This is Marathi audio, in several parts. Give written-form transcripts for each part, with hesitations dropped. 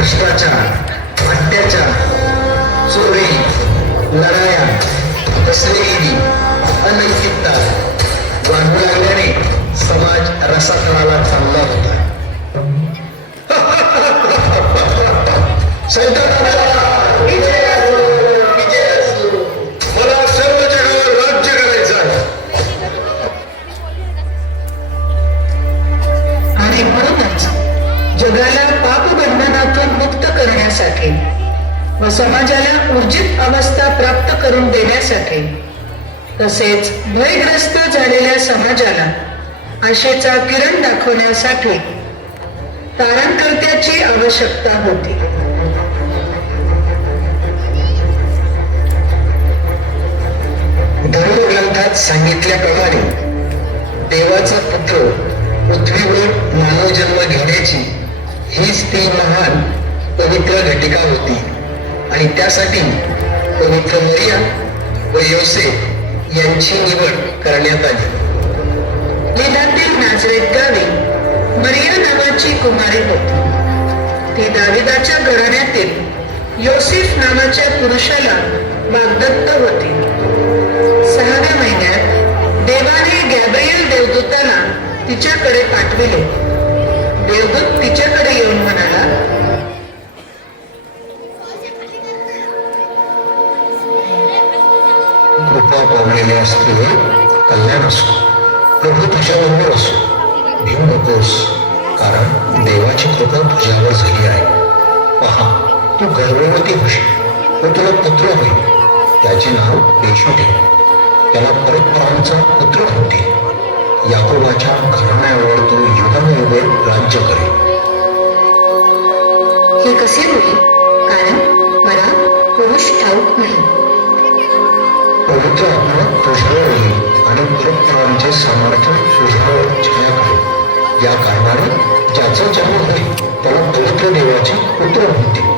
भ्रष्टाचार, अत्याचार, चोरी, लढाया, फसवेगिरी, अनैतिकता वाढू लागल्याने समाज रसातळाला चालला होता. मला सर्व जगावर राज्य करायचं आहे. आणि म्हणूनच जगाला पापबंधनातून मुक्त करण्यासाठी व समाजाला ऊर्जित अवस्था प्राप्त करून देण्यासाठी तसेच भयग्रस्त झालेल्या समाजाला आशेचा किरण दाखवण्यासाठी तारणकर्त्याची आवश्यकता होती. धर्मग्रंथात सांगितल्याप्रमाणे देवाचा पुत्र पृथ्वीवर मानवजन्म घेण्याची हीच ती महान पवित्र घटिका होती आणि त्यासाठी पवित्र मरिया व योसेफ यांची निवड करण्यात आली. लिलातील नाझरेत गावी मरिया नावाची कुमारी होती. ती दाविदाच्या घराण्यातील योसेफ नावाच्या पुरुषाला वाग्दत्त होती. 6व्या महिन्यात देवाने गॅब्रिएल देवदूताला तिच्याकडे पाठविले. देवदूत तिच्याकडे येऊन म्हणाला, कृपा पावलेल्या स्त्रीवर कल्याण असो, प्रभू तुझ्याबरोबर असो. भिवू नकोस, कारण देवाची कृपा तुझ्यावर झाली आहे. पहा, तू गर्भवती होशील व तुला पुत्र होईल. त्याचे नाव येशू ठेव. त्याला परस्परांचा पुत्र होते. याकोबाच्या घराण्यावर तो युगानुयुगे राज्य करेल. हे कसे होईल, कारण मला पुरुष ठाऊक नाही. पवित्र आत्मा तुझ्यावर येईल आणि परस्परांचे सामर्थ्य तुझ्यावर छाया करेल. या कारणाने ज्याचा जन्म होईल त्याला पवित्र देवाचे पुत्र होते.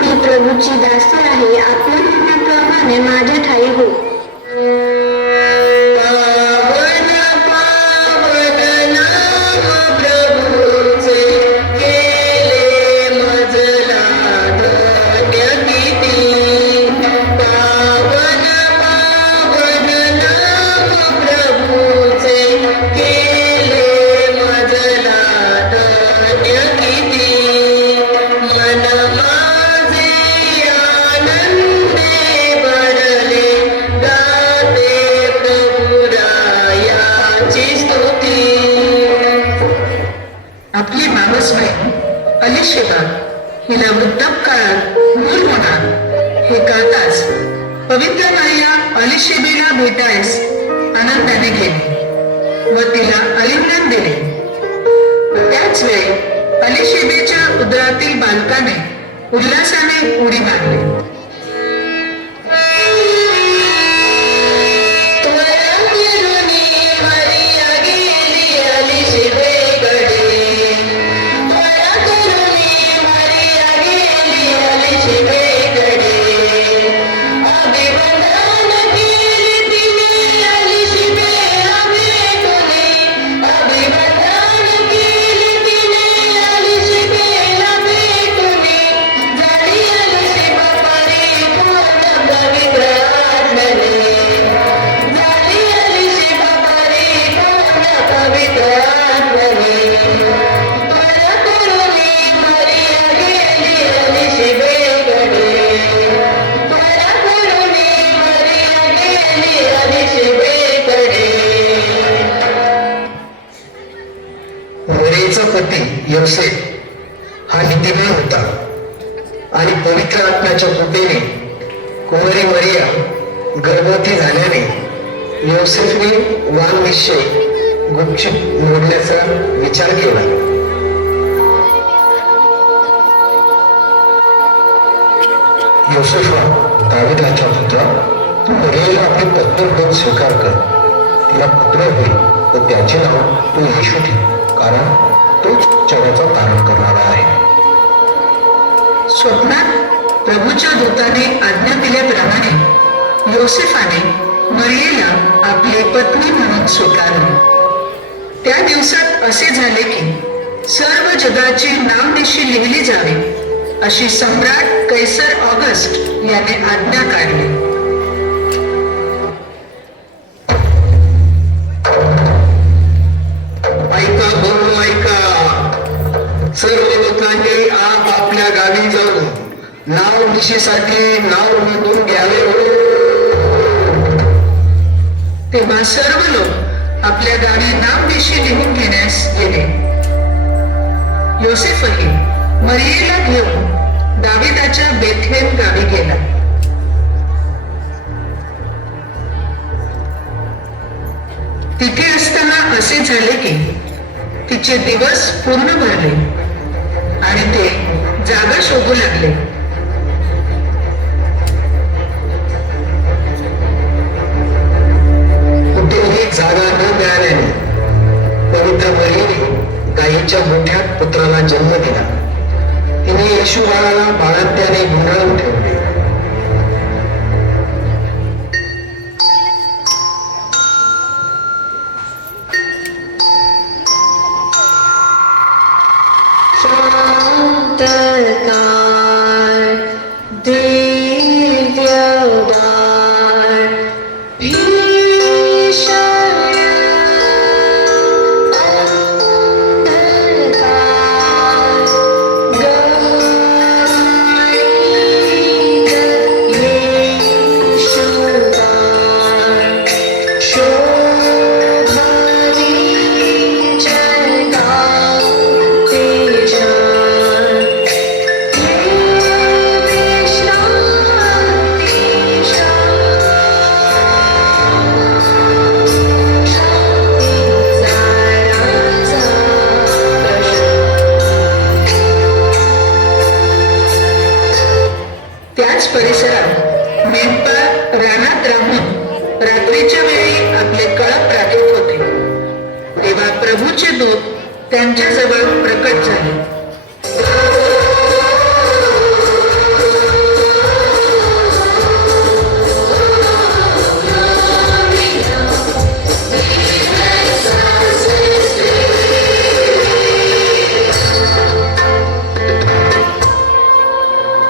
मी प्रभूची दासी आहे. आपल्या म्हणण्याप्रमाणे माझ्या ठाई हो. आपली मावस बहीण अलिशेबा हिला वृद्धाप काळात मूल होणार हे कळताच पवित्र मरिया अलिशेबेला भेटायस आनंदाने गेली व तिला आलिंगन दिले. त्याच वेळी अलिशेबेच्या उदरातील बालकाने उल्हासाने उडी मारली. पती योसेफ हा नीतिमान होता आणि पवित्र आत्म्याच्या कृपेने कुमारी मरिया गर्भवती झाल्याने योसेफने वान निश्चय गुपचूप मोडण्याचा विचार केला. योसेफा, दाविदाच्या पुत्रा, तू मरियेला आपली पत्नी म्हणून स्वीकार कर. तिला पुत्र होईल व त्याचे नाव तू येशू ठेव, कारण तोच जगाचा तारण करणारा आहे. स्वप्नात प्रभूच्या दूताने आज्ञा दिल्याप्रमाणे योसेफाने मरियेला आपली पत्नी म्हणून स्वीकारले. त्या दिवसात असे झाले की सर्व जगाची नामनिशी लिहिली जावी अशी सम्राट कैसर ऑगस्ट याने आज्ञा काढली. ऐका बोल ऐका, सर्व लोकांनी आपल्या गावी जाऊन नाव निशीसाठी नाव नोंदवून घ्यावे. तेव्हा सर्व लोक आपल्या गावी नामनिशी लिहून घेण्यास गेले. योसेफही मरियेला घेऊन दाविदाच्या बेथलेम गावी गेला. तिथे असताना असे झाले की तिचे दिवस पूर्ण भरले आणि ते जागा शोधू लागले. कुठेही जागा न मिळाल्याने पवित्र मरियेने गायीच्या मोठ्यात पुत्राला जन्म दिला. तिने येशू बाळाला बाळंत्याने गुंडाळून ठेवले. त्याच परिसरात मेंढपाळ रानात राहून रात्रीच्या वेळी आपले कळप राखत होते. तेव्हा प्रभूचे दूत त्यांच्या जवळ प्रकट झाले.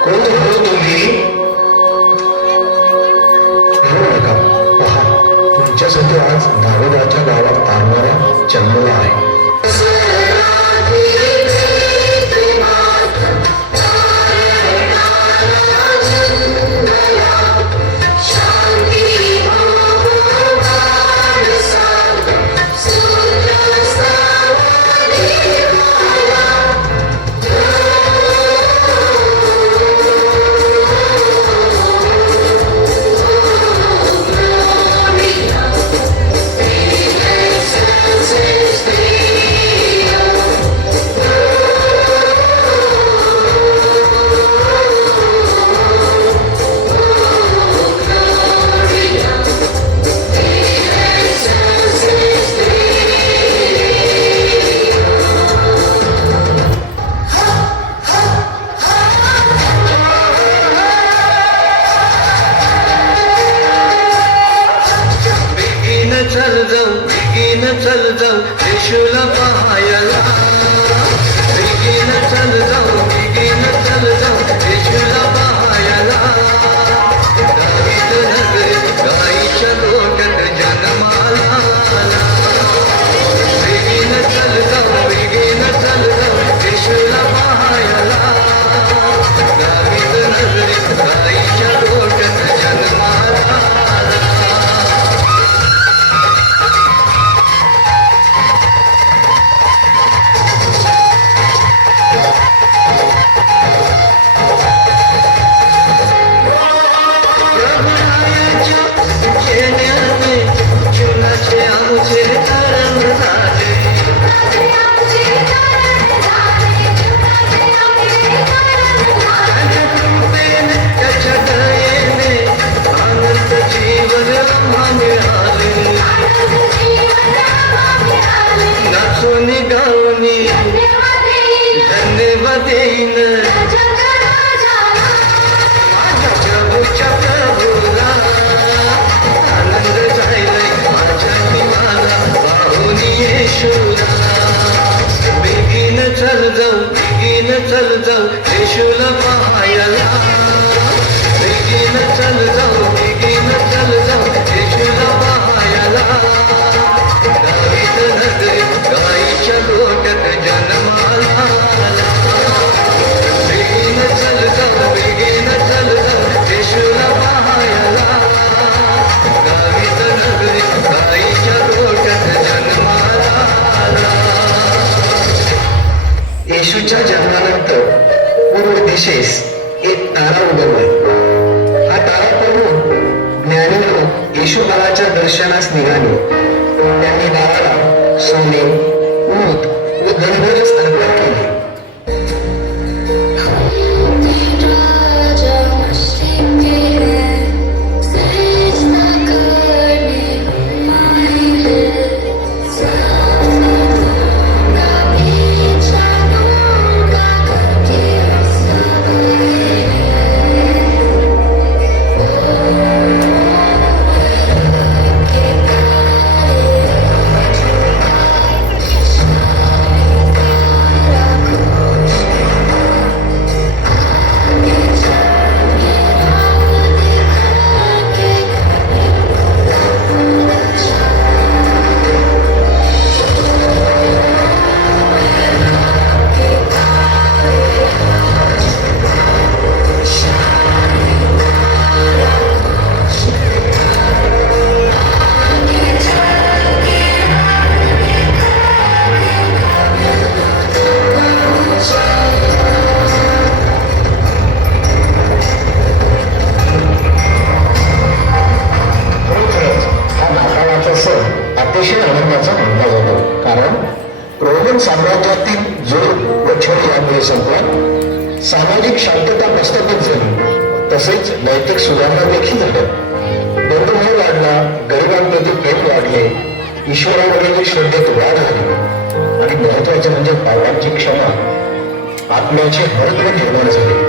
कोण हो तुम्ही? रडू नका, पहा तुमच्यासाठी आज दाविदाच्या गावात तारणारा जन्मला आहे. चल जाऊ येशूला पाहायला, चल जाऊ येशूला पाहायला. दावीद नगरीत गाईच्या गोठ्यात जन्माला आला. चल जाऊ येशूला पाहायला. दावीद नगरीत गाईच्या गोठ्यात जन्माला आला. नाचोनी गावनी धन्यवाद देईन माझ्या प्रभूच्या प्रभूला. आनंद झालाय माझ्या मला पाहुनी येशूला. बेगीन चल जाऊ येशूला पाहायला वेगीन चल जाऊ वेगीन चल जाऊ येशूला पाहायला दावीद नगरीत गाईच्या गोट्यात जन्माला वेगीन चल जाऊ येशूला पाहायला दावीद नगरीत गाईच्या गोट्यात जन्माला येशूच्या जन्मानंतर पूर्व दिशेस एक तारा उगवला. हा तारा पाहून ज्ञानी लोक येशू बाळाच्या दर्शनास निघाले. त्यांनी बाळाला सोने, ऊत व गंधरस अर्पण केले. अतिशय आनंदाचा मानला जातो, कारण रोमन साम्राज्यातील जोर व छळ यामुळे संपला. सामाजिक शांतता प्रस्थापित झाली, तसेच नैतिक सुधारणा देखील झाल्या. बंधुभाव वाढला, गरिबांप्रती प्रेम वाढले, ईश्वरावरील श्रद्धेत वाढ झाली आणि महत्वाचे म्हणजे पापांची क्षमा, आत्म्याचे महत्व निर्माण झाले.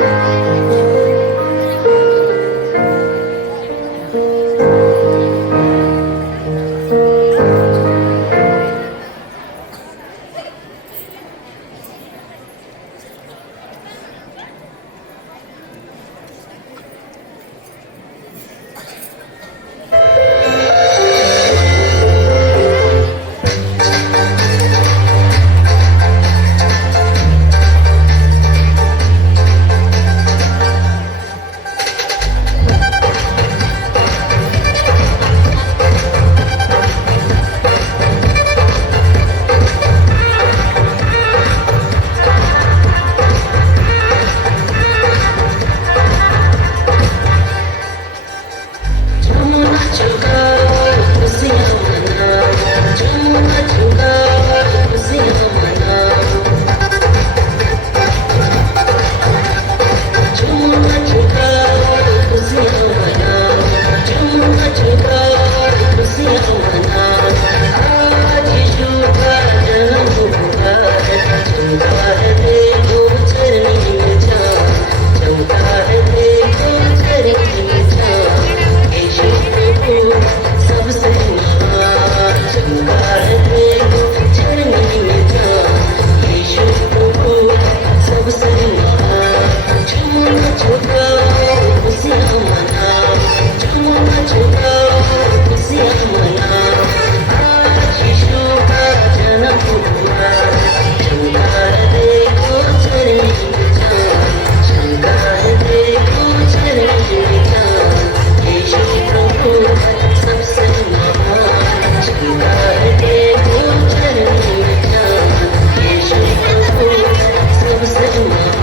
Thank you.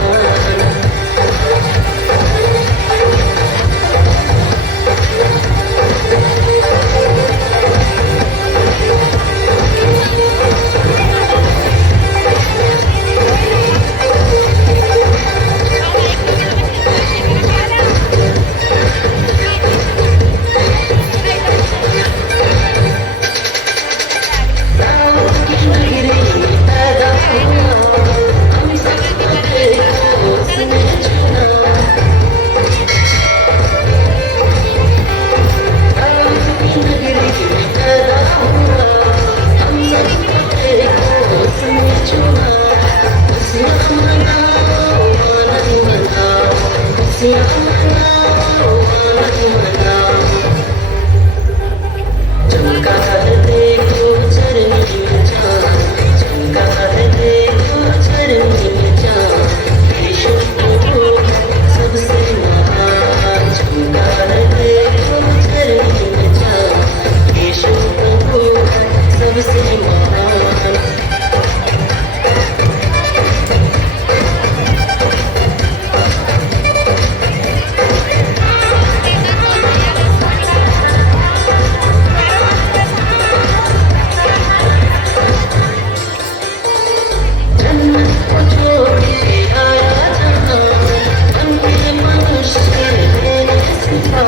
खुशियाँ मनाओ आनंद मनाओ चमका है देखो चरनी में चाँद चमका है देखो चरनी में चाँद यीशु प्रभु सबसे महान चमका है देखो चरनी में चाँद यीशु प्रभु सबसे महान जन्नत को छोड़ के आया जहाँ मन में मनुष्य रहने सिखा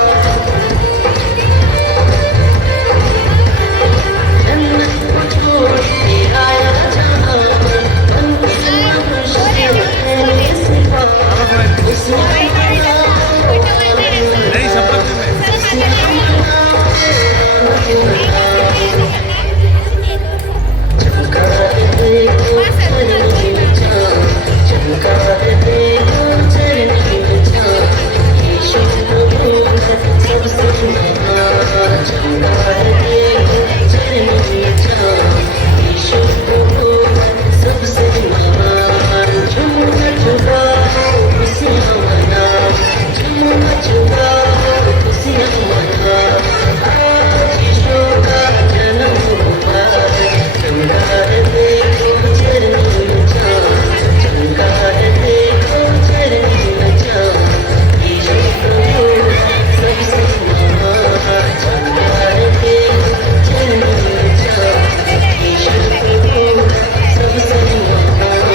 जन्नत को छोड़ के आया जहाँ मन में मनुष्य रहने सिखा खुशियाँ मनाओ नहीं संपर्क में खुशियाँ मनाओ चमका है देखो चरनी में चाँद चमका है देखो चरनी में चाँद यीशु प्रभु सबसे महान चमका है देखो चरनी में चाँद यीशु प्रभु सबसे महान झूम झुकाओ खुशियाँ मनाओ झूम झुकाओ खुशियाँ मनाओ आज यीशु का जन्म हुआ है चमका है देखो चरनी में चाँद चमका है देखो चरनी में चाँद यीशु प्रभु सबसे महान चमका है देखो चरनी में चाँद यीशु प्रभु सबसे महान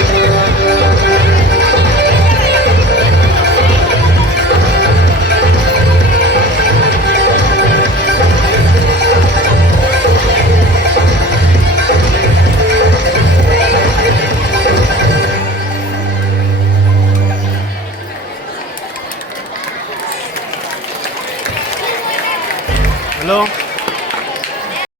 हेलो